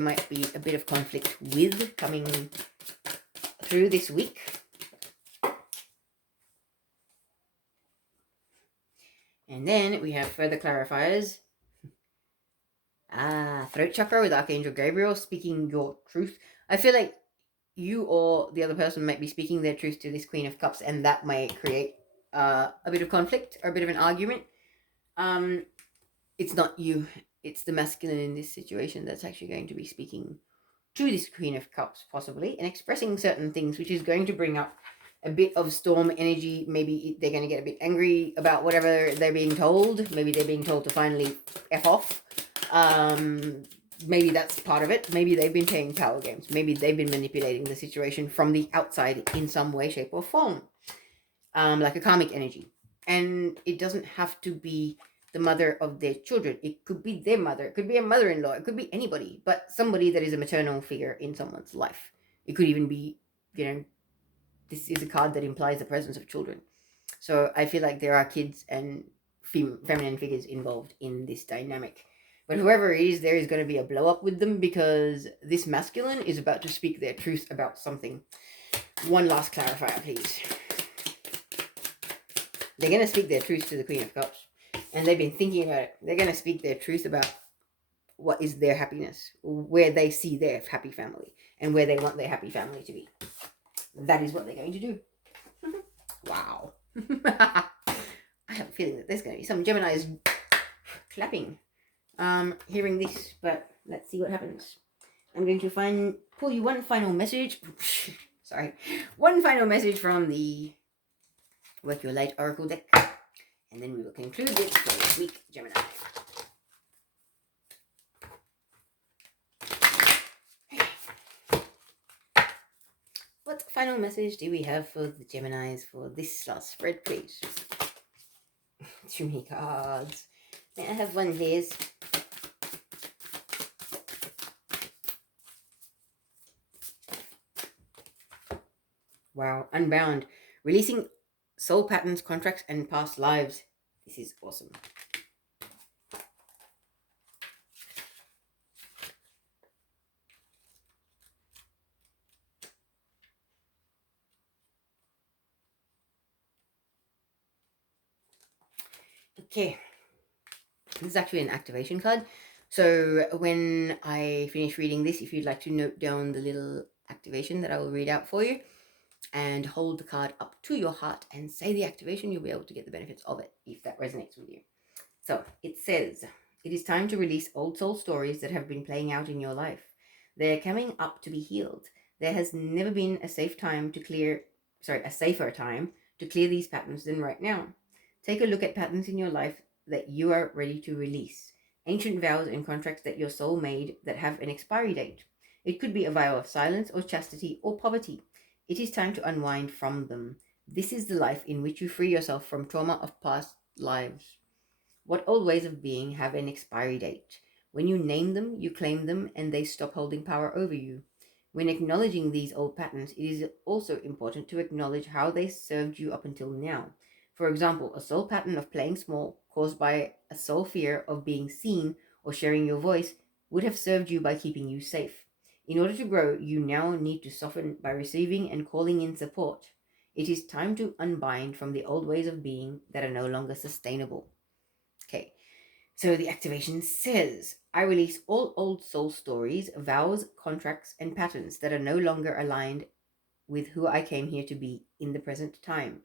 might be a bit of conflict with coming through this week. And then we have further clarifiers. Throat chakra with Archangel Gabriel, speaking your truth. I feel like you or the other person might be speaking their truth to this Queen of Cups, and that might create a bit of conflict or a bit of an argument. It's not you, it's the masculine in this situation that's actually going to be speaking to this Queen of Cups, possibly, and expressing certain things, which is going to bring up a bit of storm energy. Maybe they're going to get a bit angry about whatever they're being told. Maybe they're being told to finally F off. Maybe that's part of it. Maybe they've been playing power games. Maybe they've been manipulating the situation from the outside in some way, shape, or form. Like a karmic energy. And it doesn't have to be the mother of their children. It could be their mother. It could be a mother-in-law. It could be anybody, but somebody that is a maternal figure in someone's life. It could even be, this is a card that implies the presence of children. So I feel like there are kids and feminine figures involved in this dynamic. But whoever it is, there is going to be a blow up with them because this masculine is about to speak their truth about something. One last clarifier, please. They're going to speak their truth to the Queen of Cups. And they've been thinking about it. They're going to speak their truth about what is their happiness, where they see their happy family, and where they want their happy family to be. That is what they're going to do. Wow. I have a feeling that there's going to be some Geminis clapping hearing this, but let's see what happens. I'm going to pull you one final message. Sorry. One final message from the Work Your Light Oracle deck. And then we will conclude this for this week, Gemini. What final message do we have for the Geminis for this last spread, please? Too many cards. May I have one, please? Wow, Unbound. Releasing soul patterns, contracts, and past lives. This is awesome. Okay. This is actually an activation card. So when I finish reading this, if you'd like to note down the little activation that I will read out for you, and hold the card up to your heart and say the activation, you'll be able to get the benefits of it if that resonates with you. So it says, it is time to release old soul stories that have been playing out in your life. They're coming up to be healed. There has never been a safer time to clear these patterns than right now. Take a look at patterns in your life that you are ready to release. Ancient vows and contracts that your soul made that have an expiry date. It could be a vow of silence or chastity or poverty. It is time to unwind from them. This is the life in which you free yourself from trauma of past lives. What old ways of being have an expiry date? When you name them, you claim them, and they stop holding power over you. When acknowledging these old patterns, it is also important to acknowledge how they served you up until now. For example, a soul pattern of playing small, caused by a soul fear of being seen or sharing your voice, would have served you by keeping you safe. In order to grow, you now need to soften by receiving and calling in support. It is time to unbind from the old ways of being that are no longer sustainable. Okay, so the activation says, I release all old soul stories, vows, contracts, and patterns that are no longer aligned with who I came here to be in the present time.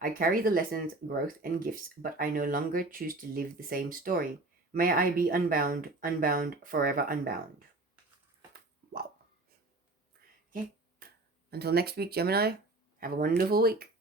I carry the lessons, growth, and gifts, but I no longer choose to live the same story. May I be unbound, forever unbound. Wow. Okay. Until next week, Gemini, have a wonderful week.